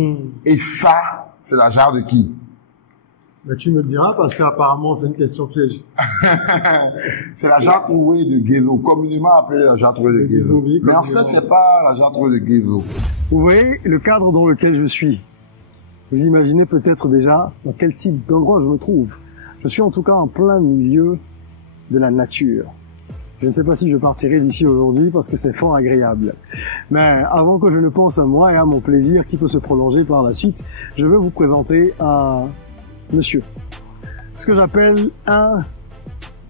Et ça, c'est la jarre de qui? Mais tu me le diras parce qu'apparemment c'est une question piège. C'est la jarre trouée de Guézo, communément appelée la jarre trouée de Guézo. Oui, mais en fait, c'est pas la jarre trouée de Guézo. Vous voyez le cadre dans lequel je suis. Vous imaginez peut-être déjà dans quel type d'endroit je me trouve. Je suis en tout cas en plein milieu de la nature. Je ne sais pas si je partirai d'ici aujourd'hui parce que c'est fort agréable. Mais avant que je ne pense à moi et à mon plaisir qui peut se prolonger par la suite, je vais vous présenter un monsieur. Ce que j'appelle un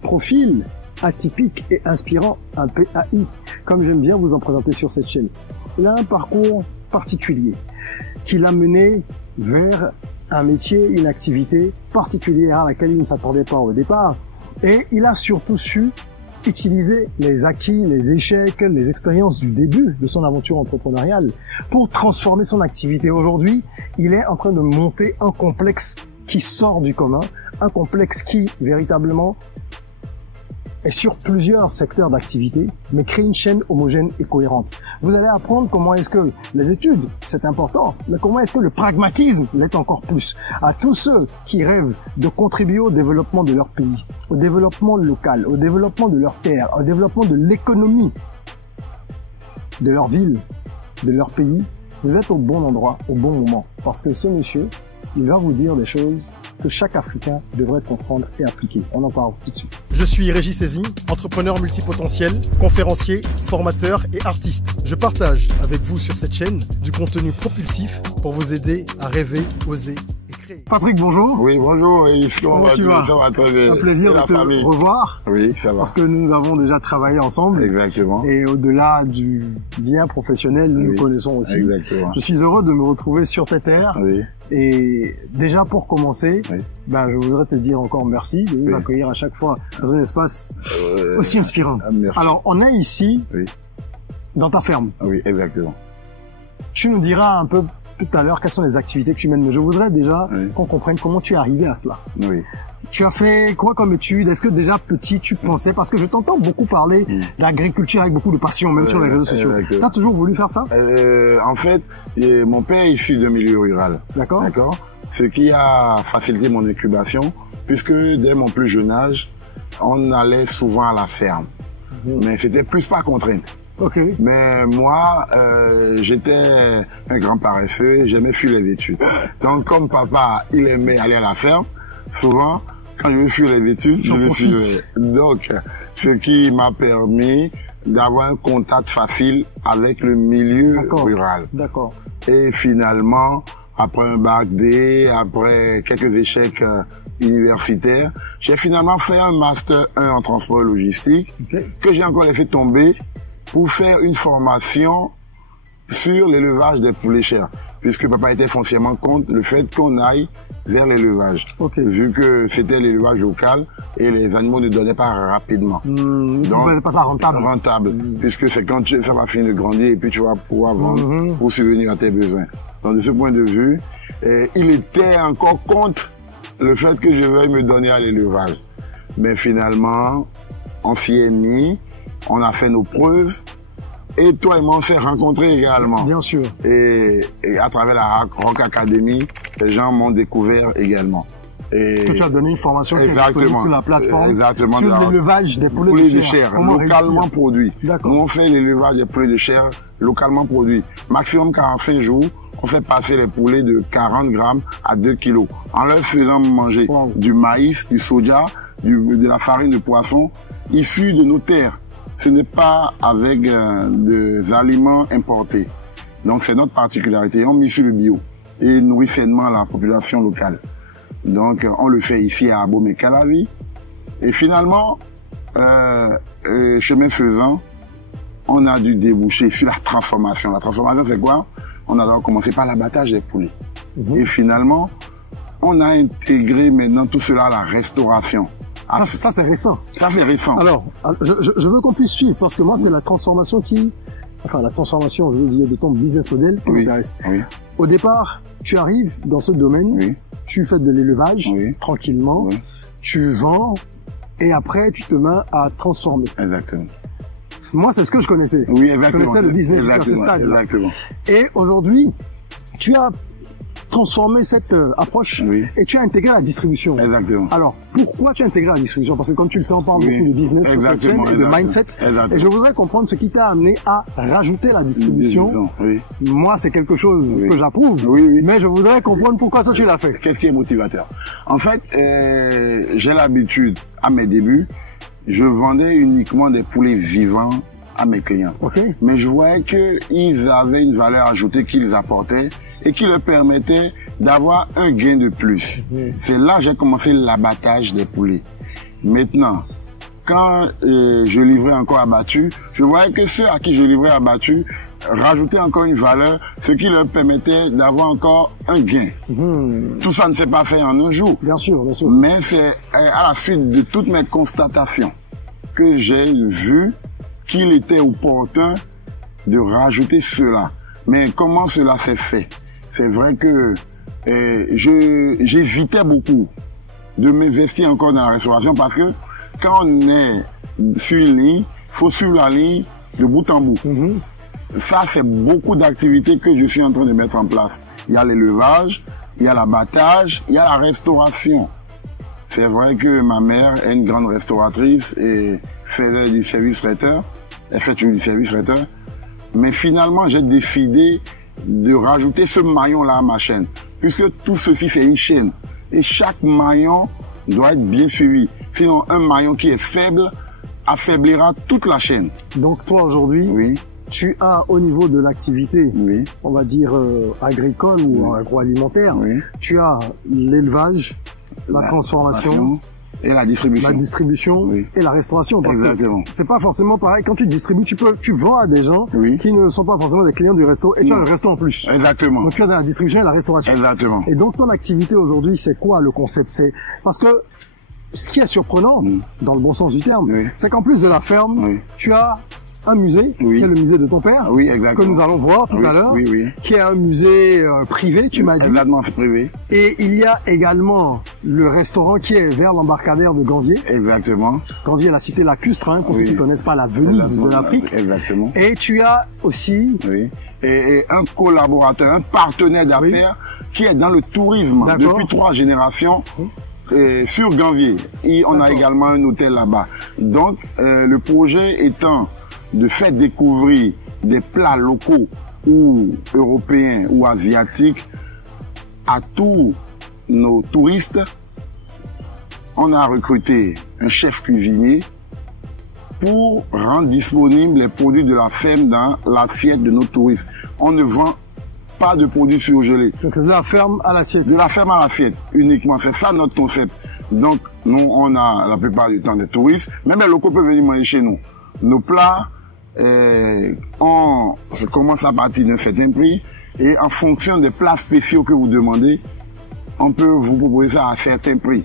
profil atypique et inspirant, un PAI, comme j'aime bien vous en présenter sur cette chaîne. Il a un parcours particulier qui l'a mené vers un métier, une activité particulière à laquelle il ne s'attendait pas au départ. Et il a surtout su utiliser les acquis, les échecs, les expériences du début de son aventure entrepreneuriale pour transformer son activité. Aujourd'hui, il est en train de monter un complexe qui sort du commun, un complexe qui véritablement est sur plusieurs secteurs d'activité, mais crée une chaîne homogène et cohérente. Vous allez apprendre comment est-ce que les études, c'est important, mais comment est-ce que le pragmatisme l'est encore plus. À tous ceux qui rêvent de contribuer au développement de leur pays, au développement local, au développement de leur terre, au développement de l'économie de leur ville, de leur pays, vous êtes au bon endroit, au bon moment. Parce que ce monsieur, il va vous dire des choses que chaque Africain devrait comprendre et appliquer. On en parle tout de suite. Je suis Régis Sezi, entrepreneur multipotentiel, conférencier, formateur et artiste. Je partage avec vous sur cette chaîne du contenu propulsif pour vous aider à rêver, oser et créer. Patrick, bonjour. Oui, bonjour. Comment tu vas? Ça va très bien. Un plaisir de te revoir. Oui, ça va. Parce que nous avons déjà travaillé ensemble. Exactement. Et au-delà du lien professionnel, nous nous connaissons aussi. Exactement. Je suis heureux de me retrouver sur tes terres. Oui. Et déjà pour commencer, ben, je voudrais te dire encore merci de nous accueillir à chaque fois dans un espace aussi inspirant. Merci. Alors, on est ici dans ta ferme. Oui, exactement. Tu nous diras un peu tout à l'heure quelles sont les activités que tu mènes, mais je voudrais déjà qu'on comprenne comment tu es arrivé à cela. Oui. Tu as fait quoi comme études? Est-ce que déjà petit tu pensais, parce que je t'entends beaucoup parler d'agriculture avec beaucoup de passion, même sur les réseaux sociaux. Tu as toujours voulu faire ça? En fait, mon père est issu d'un milieu rural. D'accord. D'accord. Ce qui a facilité mon incubation, puisque dès mon plus jeune âge, on allait souvent à la ferme. Mais c'était plus par contrainte. Ok. Mais moi, j'étais un grand paresseux, j'aimais fuir les études. Donc, comme papa, il aimait aller à la ferme, souvent, quand je veux fuir les études, je le suivais. Donc, ce qui m'a permis d'avoir un contact facile avec le milieu rural. D'accord. Et finalement, après un bac D, après quelques échecs universitaires, j'ai finalement fait un master 1 en transport et logistique que j'ai encore laissé tomber pour faire une formation sur l'élevage des poulets chers, puisque papa était foncièrement contre le fait qu'on aille vers l'élevage, vu que c'était l'élevage local et les animaux ne donnaient pas rapidement. Donc, pas ça rentable. Puisque c'est quand ça va finir de grandir et puis tu vas pouvoir vendre pour subvenir à tes besoins. Donc de ce point de vue, il était encore contre le fait que je veuille me donner à l'élevage. Mais finalement, on s'y est mis, on a fait nos preuves. Et toi et moi, on s'est rencontrés également. Bien sûr. Et à travers la Rock Academy, les gens m'ont découvert également. Est-ce que tu as donné une formation qui est disponible sur la plateforme sur l'élevage des poulets de chair localement produits. D'accord. Nous, on fait l'élevage des poulets de chair localement produits. Maximum 45 jours, on fait passer les poulets de 40 grammes à 2 kilos. En leur faisant manger du maïs, du soja, de la farine de poisson issue de nos terres. Ce n'est pas avec des aliments importés. Donc c'est notre particularité. On mise sur le bio et nourrit sainement la population locale. Donc on le fait ici à Abomey-Calavi. Et finalement, chemin faisant, on a dû déboucher sur la transformation. La transformation, c'est quoi? On a d'abord commencé par l'abattage des poulets. Et finalement, on a intégré maintenant tout cela à la restauration. Ça c'est récent. Ça c'est récent. Alors, je veux qu'on puisse suivre, parce que moi c'est la transformation la transformation, je veux dire, de ton business model qui m'intéresse. Au départ, tu arrives dans ce domaine, tu fais de l'élevage tranquillement, tu vends, et après tu te mets à transformer. Exactement. Moi c'est ce que je connaissais. Oui, exactement. Je connaissais le business à ce stade. Exactement. Et aujourd'hui, tu as transformé cette approche et tu as intégré la distribution. Exactement. Alors, pourquoi tu as intégré la distribution? Parce que comme tu le sais, on parle beaucoup de business sur cette chaîne et de mindset. Et je voudrais comprendre ce qui t'a amené à rajouter la distribution. Moi, c'est quelque chose que j'approuve, mais je voudrais comprendre pourquoi toi tu l'as fait. Qu'est-ce qui est motivateur? En fait, j'ai l'habitude, à mes débuts, je vendais uniquement des poulets vivants à mes clients. Mais je voyais qu'ils avaient une valeur ajoutée qu'ils apportaient et qui leur permettait d'avoir un gain de plus. C'est là que j'ai commencé l'abattage des poulets. Maintenant, quand je livrais encore abattu, je voyais que ceux à qui je livrais abattu rajoutaient encore une valeur, ce qui leur permettait d'avoir encore un gain. Tout ça ne s'est pas fait en un jour. Bien sûr, bien sûr. Mais c'est à la suite de toutes mes constatations que j'ai vu qu'il était opportun de rajouter cela. Mais comment cela s'est fait? C'est vrai que j'évitais beaucoup de m'investir encore dans la restauration parce que quand on est sur une ligne, il faut suivre la ligne de bout en bout. Ça, c'est beaucoup d'activités que je suis en train de mettre en place. Il y a l'élevage, il y a l'abattage, il y a la restauration. C'est vrai que ma mère est une grande restauratrice et faisait du service traiteur. Elle fait toujours du service traiteur. Mais finalement, j'ai décidé de rajouter ce maillon-là à ma chaîne. Puisque tout ceci, c'est une chaîne. Et chaque maillon doit être bien suivi. Sinon, un maillon qui est faible affaiblira toute la chaîne. Donc toi, aujourd'hui, tu as au niveau de l'activité, on va dire agricole ou agroalimentaire, tu as l'élevage, la transformation et la distribution. La distribution et la restauration. Parce que c'est pas forcément pareil. Quand tu distribues, tu vends à des gens qui ne sont pas forcément des clients du resto et tu as le resto en plus. Exactement. Donc tu as la distribution et la restauration. Exactement. Et donc ton activité aujourd'hui, c'est quoi le concept? C'est parce que ce qui est surprenant, dans le bon sens du terme, c'est qu'en plus de la ferme, tu as un musée, qui est le musée de ton père, que nous allons voir tout à l'heure, qui est un musée privé, tu m'as dit. Exactement, c'est privé. Et il y a également le restaurant qui est vers l'embarcadère de Ganvier. Exactement. Ganvier, la cité lacustre, hein, pour ceux qui ne connaissent pas la Venise de l'Afrique. Exactement. Et tu as aussi... Et un collaborateur, un partenaire d'affaires qui est dans le tourisme depuis 3 générations. Sur Ganvier. Et on a également un hôtel là-bas. Donc, le projet étant de faire découvrir des plats locaux ou européens ou asiatiques à tous nos touristes, on a recruté un chef cuisinier pour rendre disponibles les produits de la ferme dans l'assiette de nos touristes. On ne vend pas de produits surgelés. Donc c'est de la ferme à l'assiette. De la ferme à l'assiette, uniquement. C'est ça notre concept. Donc, nous, on a la plupart du temps des touristes. Même les locaux peuvent venir manger chez nous. Nos plats, on commence à partir d'un certain prix. Et en fonction des plats spéciaux que vous demandez, on peut vous proposer ça à un certain prix.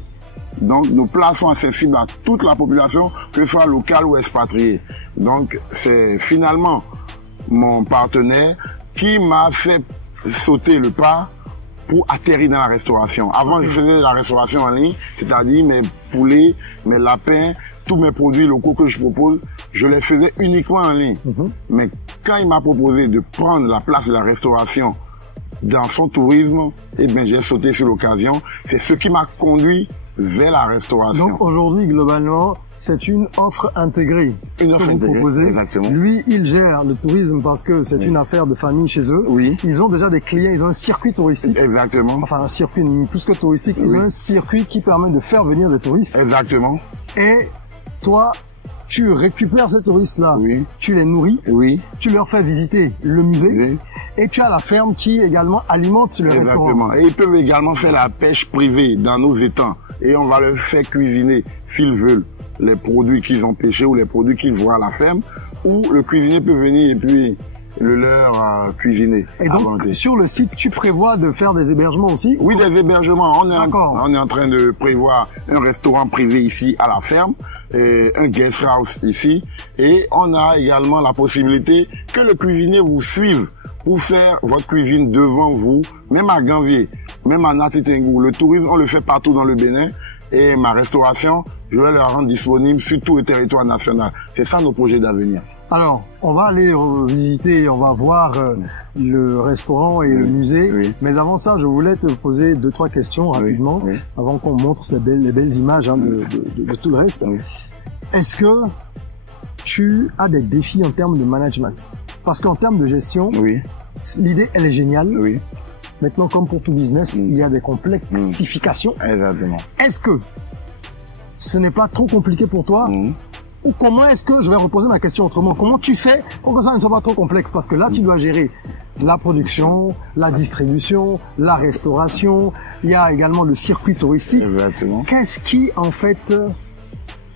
Donc, nos plats sont accessibles à toute la population, que ce soit locale ou expatriée. Donc, c'est finalement mon partenaire qui m'a fait sauter le pas pour atterrir dans la restauration. Avant, je faisais de la restauration en ligne, c'est-à-dire mes poulets, mes lapins, tous mes produits locaux que je propose, je les faisais uniquement en ligne. Mais quand il m'a proposé de prendre la place de la restauration dans son tourisme, eh bien, j'ai sauté sur l'occasion. C'est ce qui m'a conduit vers la restauration. Donc aujourd'hui, globalement, c'est une offre intégrée. Une offre intégrée, proposez. Exactement. Lui, il gère le tourisme parce que c'est une affaire de famille chez eux. Ils ont déjà des clients, ils ont un circuit touristique. Exactement. Enfin, un circuit plus que touristique. Ils ont un circuit qui permet de faire venir des touristes. Exactement. Et toi, tu récupères ces touristes-là, tu les nourris, tu leur fais visiter le musée, et tu as la ferme qui également alimente le restaurant. Et ils peuvent également faire la pêche privée dans nos étangs, et on va leur faire cuisiner, s'ils veulent, les produits qu'ils ont pêchés ou les produits qu'ils voient à la ferme, ou le cuisinier peut venir et puis le leur cuisiner. Et donc, sur le site, tu prévois de faire des hébergements aussi? Oui, des hébergements. On est en train de prévoir un restaurant privé ici à la ferme, et un guest house ici, et on a également la possibilité que le cuisinier vous suive pour faire votre cuisine devant vous, même à Ganvier, même à Natitengou. Le tourisme, on le fait partout dans le Bénin, et ma restauration, je vais la rendre disponible sur tout le territoire national. C'est ça nos projets d'avenir. Alors, on va aller visiter, on va voir le restaurant et le musée. Oui. Mais avant ça, je voulais te poser 2-3 questions rapidement, avant qu'on montre les belles images de tout le reste. Oui. Est-ce que tu as des défis en termes de management? Parce qu'en termes de gestion, l'idée, elle est géniale. Oui. Maintenant, comme pour tout business, il y a des complexifications. Exactement. Est-ce que ce n'est pas trop compliqué pour toi? Ou comment est-ce que, je vais reposer ma question autrement, comment tu fais pour que ça ne soit pas trop complexe? Parce que là, tu dois gérer la production, la distribution, la restauration, il y a également le circuit touristique. Exactement. Qu'est-ce qui, en fait,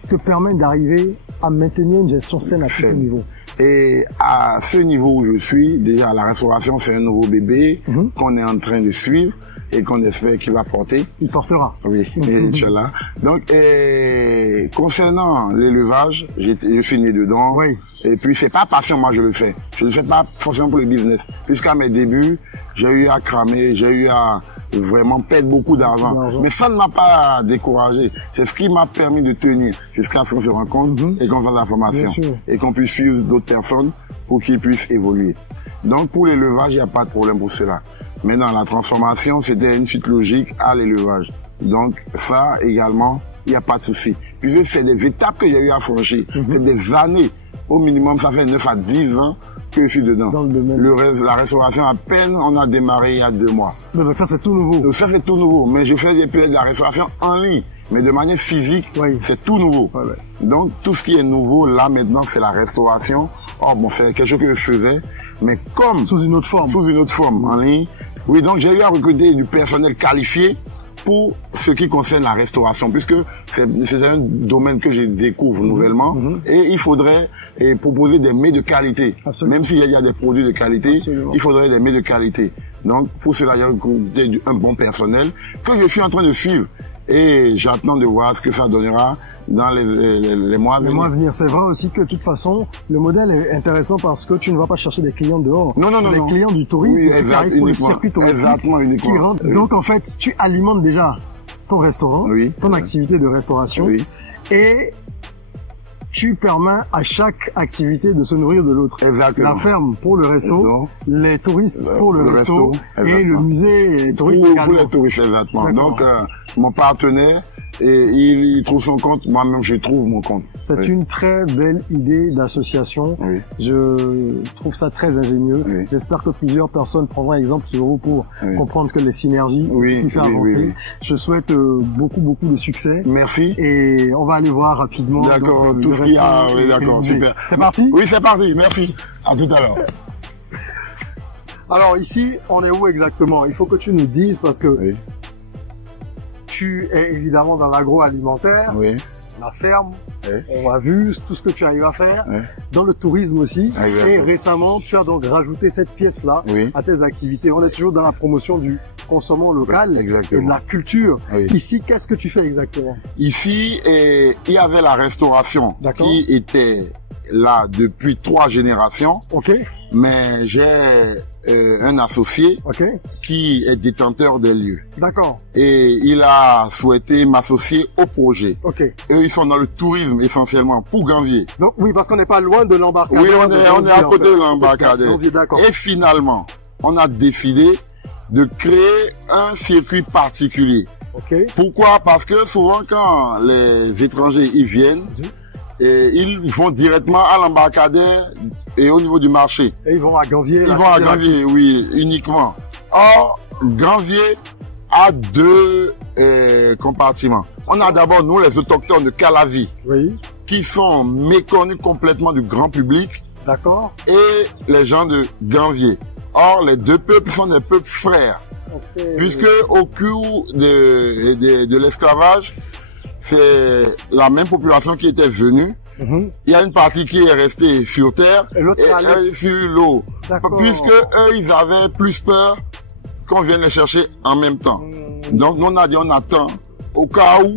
te permet d'arriver à maintenir une gestion saine à tous ces niveaux? Et à ce niveau où je suis, déjà la restauration, c'est un nouveau bébé qu'on est en train de suivre et qu'on espère qu'il va porter. Il portera. Oui, Inch'Allah. Donc, concernant l'élevage, je suis né dedans. Oui. Et puis, c'est pas passion, moi je le fais. Je ne le fais pas forcément pour le business. Puisqu'à mes débuts, j'ai eu à cramer, j'ai eu à vraiment perdre beaucoup d'argent. Mais ça ne m'a pas découragé. C'est ce qui m'a permis de tenir jusqu'à ce qu'on se rencontre et qu'on fasse la formation. Et qu'on puisse suivre d'autres personnes pour qu'ils puissent évoluer. Donc, pour l'élevage, il n'y a pas de problème pour cela. Mais dans la transformation, c'était une suite logique à l'élevage. Donc, ça également, il n'y a pas de souci. Puisque c'est des étapes que j'ai eu à franchir. C'est des années. Au minimum, ça fait 9 à 10 ans que je suis dedans. Dans le domaine. La restauration, à peine on a démarré il y a 2 mois. Donc ça, c'est tout nouveau. Donc ça, c'est tout nouveau. Mais je fais peut-être de la restauration en ligne. Mais de manière physique, c'est tout nouveau. Donc, tout ce qui est nouveau, là, maintenant, c'est la restauration. Oh, bon, c'est quelque chose que je faisais. Mais comme... Sous une autre forme. Sous une autre forme, en ligne. Oui, donc j'ai eu à recruter du personnel qualifié pour ce qui concerne la restauration, puisque c'est un domaine que je découvre nouvellement et il faudrait proposer des mets de qualité. Absolument. Même s'il y a des produits de qualité, il faudrait des mets de qualité. Donc pour cela, j'ai recruté un bon personnel que je suis en train de suivre. Et j'attends de voir ce que ça donnera dans les mois à venir. Les mois à venir. C'est vrai aussi que de toute façon, le modèle est intéressant parce que tu ne vas pas chercher des clients dehors. Non, non, non. Les clients du tourisme qui arrivent pour le circuit touristique. Exactement, uniquement. Qui rentrent. Donc en fait, tu alimentes déjà ton restaurant, ton activité de restauration et tu permets à chaque activité de se nourrir de l'autre. Exactement. La ferme pour le resto, les touristes pour le resto et le musée touriste également. Pour les touristes, exactement. Donc, mon partenaire, et il trouve son compte, moi-même je trouve mon compte. C'est une très belle idée d'association. Je trouve ça très ingénieux. J'espère que plusieurs personnes prendront exemple sur vous pour comprendre que les synergies, c'est ce qui fait avancer. Je souhaite beaucoup de succès. Merci. Et on va aller voir rapidement. D'accord, tout ce qu'il y a. Oui, d'accord, super. C'est parti? Oui, c'est parti. Merci. À tout à l'heure. Alors ici, on est où exactement? Il faut que tu nous dises parce que tu es évidemment dans l'agroalimentaire, la ferme, on a vu tout ce que tu arrives à faire, dans le tourisme aussi, et récemment tu as donc rajouté cette pièce-là à tes activités. On est toujours dans la promotion du consommant local et de la culture. Ici, qu'est-ce que tu fais exactement? Ici, il y avait la restauration qui était là depuis 3 générations. Mais j'ai un associé qui est détenteur des lieux. D'accord. Et il a souhaité m'associer au projet. Eux, ils sont dans le tourisme essentiellement pour Ganvier. Donc oui, parce qu'on n'est pas loin de l'embarcadère. Oui, on est à côté de l'embarcadère. Et finalement, on a décidé de créer un circuit particulier. Pourquoi? Parce que souvent quand les étrangers y viennent, et ils vont directement à l'embarcadère et au niveau du marché. Et ils vont à Ganvier. Ils vont à Ganvier, oui, uniquement. Or, Ganvier a 2 compartiments. On a d'abord, nous, les autochtones de Calavi, qui sont méconnus complètement du grand public. D'accord. Et les gens de Ganvier. Or, les 2 peuples sont des peuples frères. Puisque au cours de l'esclavage, c'est la même population qui était venue. Il y a une partie qui est restée sur terre et sur l'eau. Puisque eux, ils avaient plus peur qu'on vienne les chercher en même temps. Donc, nous, on a dit, on attend au cas où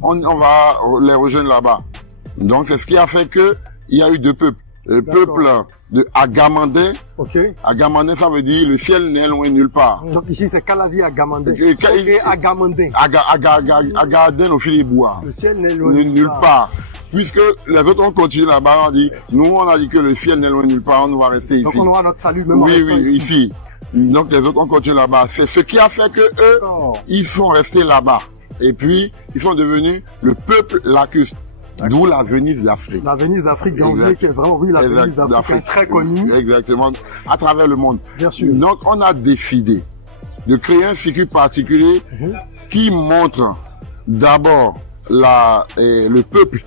on va les rejoindre là-bas. Donc, c'est ce qui a fait que il y a eu 2 peuples. Le peuple de Agamandin. Agamandin, ça veut dire le ciel n'est loin nulle part. Donc ici, c'est Calavi Agamandin. Agamandin. Agamandin au fil des bois. Le ciel n'est loin nulle part. puisque les autres ont continué là-bas, on dit, nous on a dit que le ciel n'est loin nulle part, on va rester ici. Donc on aura notre salut même en oui, restant ici. Donc les autres ont continué là-bas. C'est ce qui a fait que eux, ils sont restés là-bas. Et puis, ils sont devenus le peuple lacustre. D'où la Venise d'Afrique. La Venise d'Afrique, Ganvier, qui est vraiment, oui, la Venise d'Afrique, très connue. Exactement, à travers le monde. Bien sûr. Donc, on a décidé de créer un circuit particulier qui montre d'abord le peuple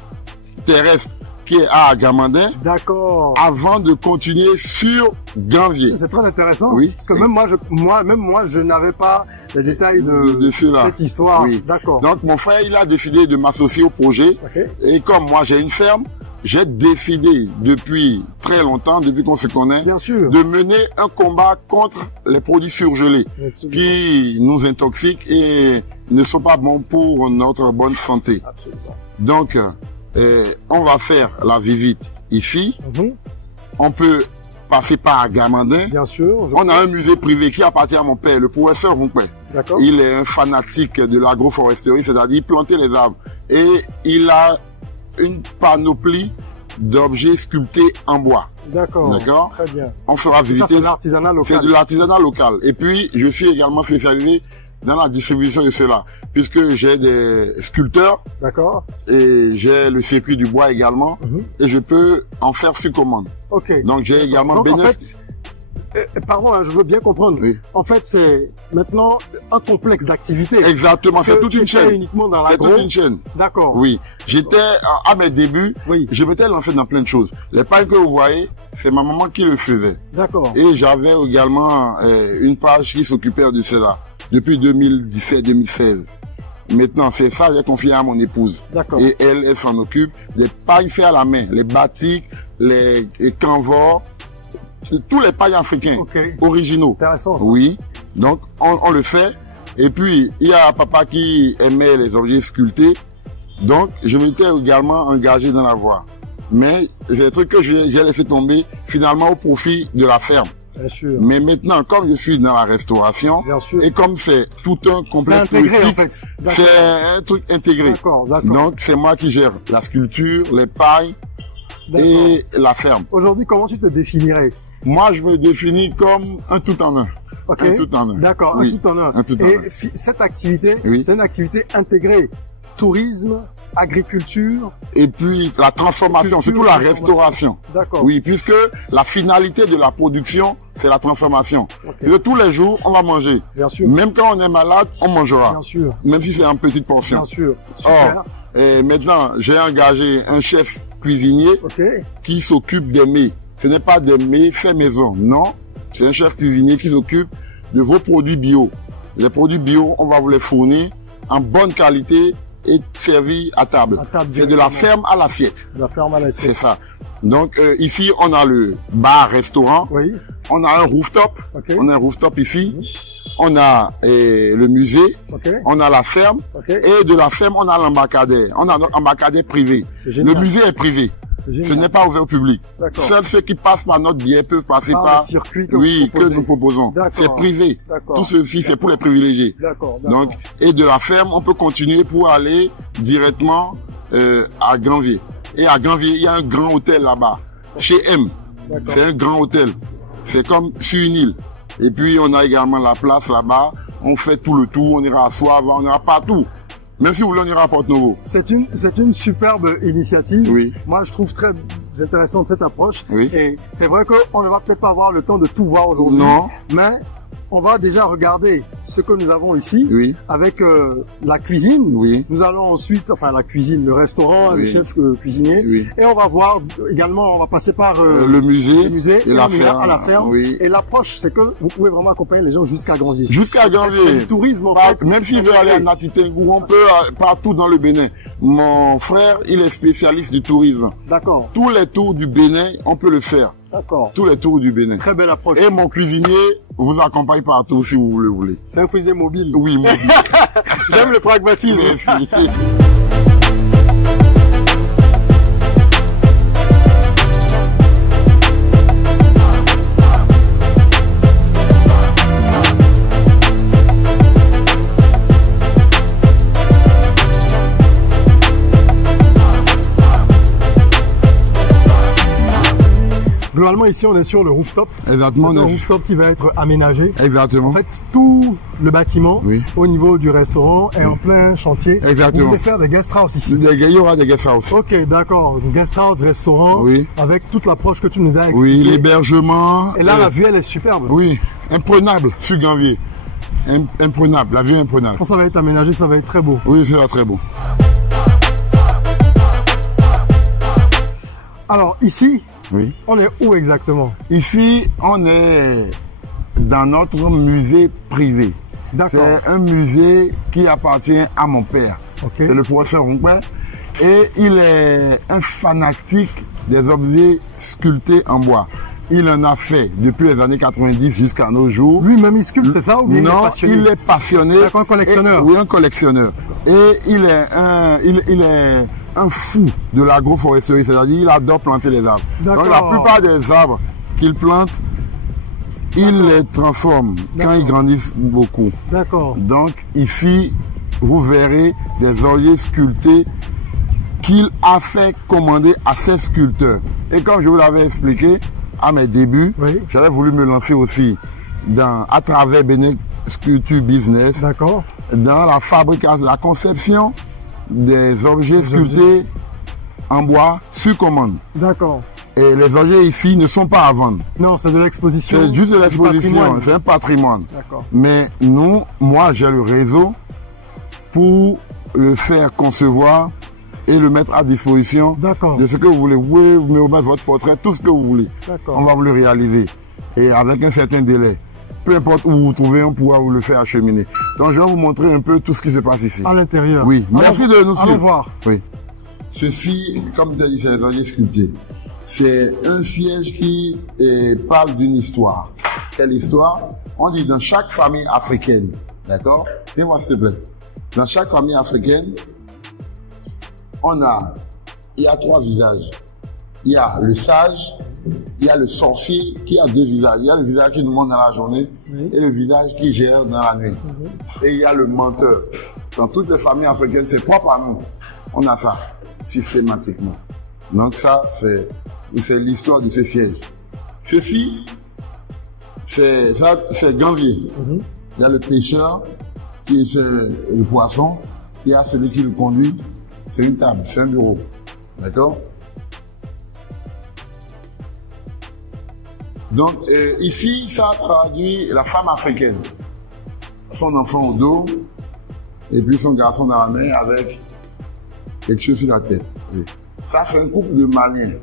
terrestre qui est à Agamandin. D'accord. Avant de continuer sur Ganvier. C'est très intéressant. Oui. Parce que même moi, je n'avais pas les détails de cette histoire. Oui. D'accord. Donc, mon frère, il a décidé de m'associer au projet. Okay. Et comme moi, j'ai une ferme, j'ai décidé depuis très longtemps, depuis qu'on se connaît, bien sûr, de mener un combat contre les produits surgelés qui nous intoxiquent et ne sont pas bons pour notre bonne santé. Absolument. Donc, on va faire la visite ici. On peut passer par Agamandin. Bien sûr. On a un musée privé qui appartient à mon père, le professeur Roupé. D'accord. Il est un fanatique de l'agroforesterie, c'est-à-dire planter les arbres. Et il a une panoplie d'objets sculptés en bois. D'accord. D'accord. Très bien. On fera visiter. Ça, c'est de l'artisanat local. C'est de l'artisanat local. Et puis, je suis également spécialisé dans la distribution de cela, puisque j'ai des sculpteurs. D'accord. Et j'ai le circuit du bois également. Et je peux en faire sur commande. Ok. Donc, j'ai également bénéficié. Pardon, hein, je veux bien comprendre. Oui. En fait, c'est maintenant un complexe d'activités. Exactement, c'est toute une chaîne. Uniquement dans c'est toute une chaîne. D'accord. Oui. J'étais, à mes débuts, je m'étais lancé dans plein de choses. Les pailles que vous voyez, c'est ma maman qui le faisait. D'accord. Et j'avais également une page qui s'occupait de cela depuis 2017-2016. Maintenant, c'est ça, j'ai confié à mon épouse. D'accord. Et elle s'en occupe des pailles faites à la main, les batiks, les canvors, tous les pailles africains originaux. Intéressant. Ça. Oui. Donc, on le fait. Et puis, il y a papa qui aimait les objets sculptés. Donc, je m'étais également engagé dans la voie. Mais c'est des trucs que j'ai laissé tomber finalement au profit de la ferme. Bien sûr. Mais maintenant, comme je suis dans la restauration, bien sûr, et comme c'est tout un complexe intégré, en fait. C'est un truc intégré. D'accord. Donc, c'est moi qui gère la sculpture, les pailles et la ferme. Aujourd'hui, comment tu te définirais? Moi, je me définis comme un tout en un. Okay. Un tout en un. D'accord, oui. un tout en un. Un tout en et un. Cette activité, c'est une activité intégrée. Tourisme, agriculture. Et puis la transformation, surtout la restauration. D'accord. Oui, puisque la finalité de la production, c'est la transformation. Et tous les jours, on va manger. Bien sûr. Même quand on est malade, on mangera. Bien sûr. Même si c'est en petite portion. Bien sûr. Super. Or, et maintenant, j'ai engagé un chef cuisinier qui s'occupe des mets. Ce n'est pas des mets faits maison, non. C'est un chef cuisinier qui s'occupe de vos produits bio. Les produits bio, on va vous les fournir en bonne qualité et servis à table. C'est de la ferme à l'assiette. De la ferme à l'assiette. C'est ça. Donc ici, on a le bar-restaurant. Oui. On a un rooftop. On a un rooftop ici. On a le musée. On a la ferme. Et de la ferme, on a l'embarcadère. On a notre embarcadère privé. Le musée est privé. Ce n'est pas ouvert au public. Seuls ceux qui passent par notre biais peuvent passer par le circuit que nous proposons. C'est privé. Tout ceci, c'est pour les privilégiés. Donc, et de la ferme, on peut continuer pour aller directement à Ganvier. Et à Ganvier, il y a un grand hôtel là-bas. Chez M. C'est un grand hôtel. C'est comme sur une île. Et puis, on a également la place là-bas. On fait tout le tour. On ira à Soave, on ira partout. Même si vous voulez, on ira à Porto-Novo. C'est une superbe initiative. Oui. Moi, je trouve très intéressante cette approche. Oui. Et c'est vrai qu'on ne va peut-être pas avoir le temps de tout voir aujourd'hui. Non. Mais on va déjà regarder ce que nous avons ici. Oui. Avec la cuisine. Oui. Nous allons ensuite, enfin la cuisine, le restaurant, le chef cuisinier. Oui. Et on va voir également, on va passer par le musée et la on ira à la ferme. Oui. Et l'approche, c'est que vous pouvez vraiment accompagner les gens jusqu'à Ganvier. Jusqu'à Ganvier. C'est le tourisme en fait. Même s'il veut aller à Natitengou, on peut partout dans le Bénin. Mon frère, il est spécialiste du tourisme. D'accord. Tous les tours du Bénin, on peut le faire. D'accord. Tous les tours du Bénin. Très belle approche. Et mon cuisinier vous accompagne partout si vous le voulez. C'est un cuisinier mobile. Oui, mobile. J'aime le pragmatisme. globalement, ici, on est sur le rooftop. Exactement. Un rooftop qui va être aménagé. Exactement. En fait, tout le bâtiment, oui, au niveau du restaurant, est en plein chantier. Exactement. Vous voulez faire des guest house ici? Il y aura des guest house. Ok, d'accord. Guest house, restaurant, oui, avec toute l'approche que tu nous as expliquée. Oui, l'hébergement. Et là, la vue, elle est superbe. Oui, imprenable sur Ganvier. Imprenable, la vue est imprenable. Quand ça va être aménagé, ça va être très beau. Oui, ça va très beau. Alors, ici, oui, on est où exactement? Ici, on est dans notre musée privé. D'accord. C'est un musée qui appartient à mon père. Okay. C'est le professeur Ronquin. Et il est un fanatique des objets sculptés en bois. Il en a fait depuis les années 90 jusqu'à nos jours. Lui-même, il sculpte, c'est ça ou bien non, il est passionné? Il est passionné. C'est un collectionneur. Oui, un collectionneur. Et il est un fou de l'agroforesterie, c'est-à-dire il adore planter les arbres. Donc la plupart des arbres qu'il plante, il les transforme quand ils grandissent beaucoup. D'accord. Donc ici, vous verrez des oreillers sculptés qu'il a fait commander à ses sculpteurs. Et comme je vous l'avais expliqué à mes débuts, oui, j'avais voulu me lancer aussi à travers Benin Sculpture Business, dans la fabrication, la conception des objets sculptés en bois sur commande. D'accord. Et les objets ici ne sont pas à vendre. Non, c'est de l'exposition. C'est juste de l'exposition, c'est un patrimoine. Mais moi, j'ai le réseau pour le faire concevoir et le mettre à disposition de ce que vous voulez. Vous pouvez me remettre votre portrait, tout ce que vous voulez. On va vous le réaliser. Et avec un certain délai. Peu importe où vous trouvez, on pourra vous le faire acheminer. Donc je vais vous montrer un peu tout ce qui se passe ici. À l'intérieur. Oui. Merci de nous suivre. Allons voir. Oui. Ceci, comme tu as dit, c'est les oreillers sculptés. C'est un siège qui parle d'une histoire. Quelle histoire? On dit dans chaque famille africaine. D'accord? Viens-moi s'il te plaît. Dans chaque famille africaine, il y a 3 visages. Il y a le sage, il y a le sorcier qui a 2 visages. Il y a le visage qui nous montre dans la journée et le visage qui gère dans la nuit. Et il y a le menteur. Dans toutes les familles africaines, c'est propre à nous. On a ça systématiquement. Donc ça, c'est l'histoire de ce siège. Ceci, c'est Ganvier. Il y a le pêcheur, qui est le poisson. Il y a celui qui le conduit. C'est une table, c'est un bureau. D'accord? Donc, ici, ça traduit la femme africaine. Son enfant au dos, et puis son garçon dans la main avec quelque chose sur la tête. Oui. Ça, c'est un couple de Maliens.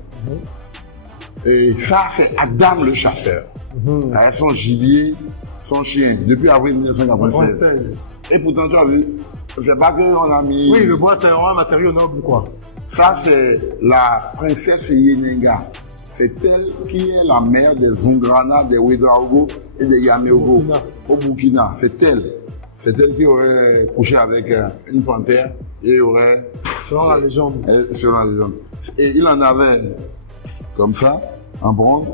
Et ça, c'est Adam le chasseur. Avec son gibier, son chien, depuis avril 1996. Et pourtant, tu as vu, c'est pas qu'on a mis... Oui, le bois, c'est vraiment un matériau noble, quoi. Ça, c'est la princesse Yenenga. C'est elle qui est la mère des Zungrana, des Ouedraogo et des Yameogo au Burkina. C'est elle. C'est elle qui aurait couché avec une panthère et aurait... Selon la légende. Selon la légende. Et il en avait comme ça, en bronze,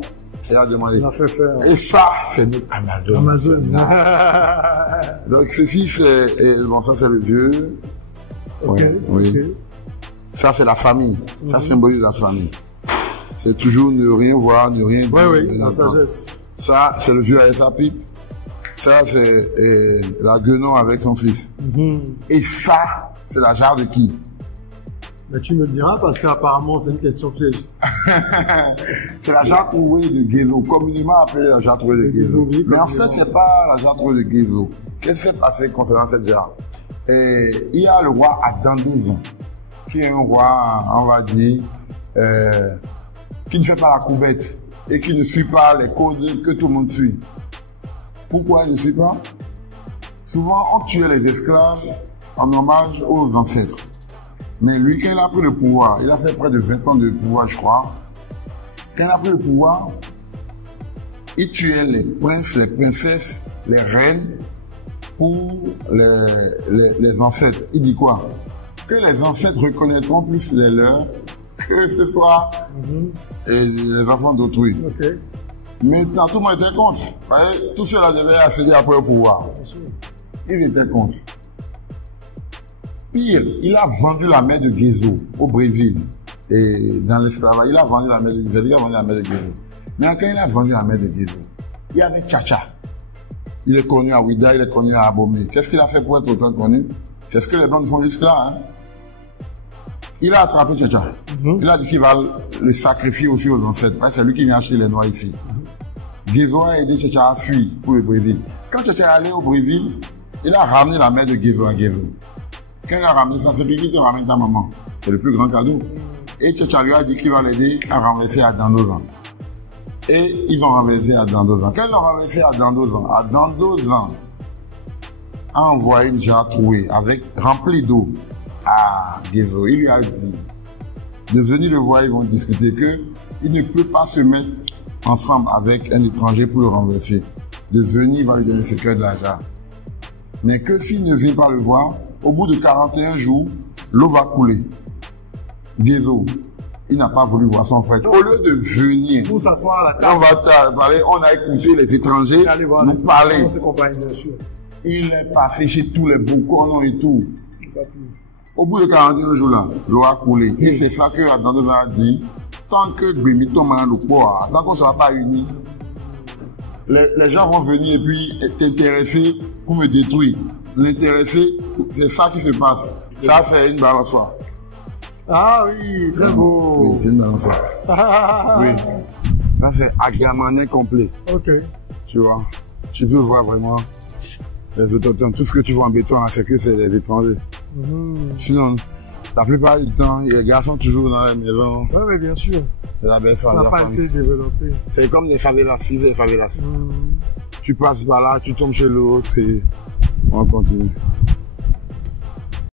et a demandé. Il a fait faire. Et ça, c'est notre Amazon. Amazon. Donc ceci, bon, ça c'est le vieux. Ok. Oui. Ça c'est la famille. Ça symbolise la famille. C'est toujours ne rien voir, ne rien dire. Oui, la sagesse. Ça, c'est le vieux avec sa pipe. Ça, c'est la guenon avec son fils. Et ça, c'est la jarre de qui? Mais tu me le diras parce qu'apparemment, c'est une question piège. C'est la jarre trouée de Guézo, communément appelée la jarre trouée de Guézo. Mais en fait, c'est pas la jarre trouée de Guézo. Qu'est-ce qui s'est passé concernant cette jarre? Il y a le roi Adam 12 ans, qui est un roi, on va dire, qui ne fait pas la coubette et qui ne suit pas les codes que tout le monde suit. Pourquoi il ne suit pas? Souvent, on tuait les esclaves en hommage aux ancêtres. Mais lui, quand il a pris le pouvoir, il a fait près de 20 ans de pouvoir, je crois. Quand il a pris le pouvoir, il tuait les princes, les princesses, les reines pour les ancêtres. Il dit quoi? Que les ancêtres reconnaîtront plus les leurs que ce soit les enfants d'autrui. Okay. Maintenant, tout le monde était contre. Tout cela devait accéder après au pouvoir. Il était contre. Pire, il a vendu la mer de Guézo au Brésil. Et dans l'esclavage, il a vendu la mer de Guézo. Mais quand il a vendu la mer de Guézo, il y avait Tcha-Tcha. Il est connu à Ouida, il est connu à Abomey. Qu'est-ce qu'il a fait pour être autant connu? C'est ce que les Blancs font jusque-là. Hein? Il a attrapé Tcha-Tcha. Il a dit qu'il va le sacrifier aussi aux ancêtres. C'est lui qui vient acheter les noix ici. Guézo a aidé Tcha-Tcha à fuir pour le Brésil. Quand Tcha-Tcha est allé au Brésil, il a ramené la mère de Guézo à Guézo. Quand il a ramené ça, c'est lui qui te ramène ta maman. C'est le plus grand cadeau. Et Tcha-Tcha lui a dit qu'il va l'aider à renverser à Dandosan. Et ils ont renversé à Dandosan. Quand ils ont renversé à Dandosan a envoyé une jarre trouée remplie d'eau à Guézo. Il lui a dit de venir le voir, ils vont discuter qu'il ne peut pas se mettre ensemble avec un étranger pour le renverser. De venir, il va lui donner le secret de la jarre. Mais que s'il ne vient pas le voir, au bout de 41 jours, l'eau va couler. Guézo, il n'a pas voulu voir son frère. Au lieu de venir, pour s'asseoir à la table, on va parler, on a écouté les étrangers nous parler. Il est passé chez tous les boucons et tout. Au bout de 41 jours là, l'eau a coulé. Et c'est ça que Dandosan a dit. Tant que Gbemito m'a le poids, tant qu'on ne sera pas unis, les gens vont venir et puis t'intéresser pour me détruire. L'intéresser, c'est ça qui se passe. Ça, c'est une balançoire. Ah oui, très beau. Oui, c'est une balançoire. Oui. Ça, c'est Agamanin complet. Ok. Tu vois, tu peux voir vraiment les autochtones. Tout ce que tu vois en béton, c'est que c'est les étrangers. Sinon, la plupart du temps, les gars sont toujours dans la maison. Oui, mais bien sûr. C'est la belle famille. Ça n'a pas été développé. C'est comme des favelas, des favelas. Tu passes par là, tu tombes chez l'autre et on continue.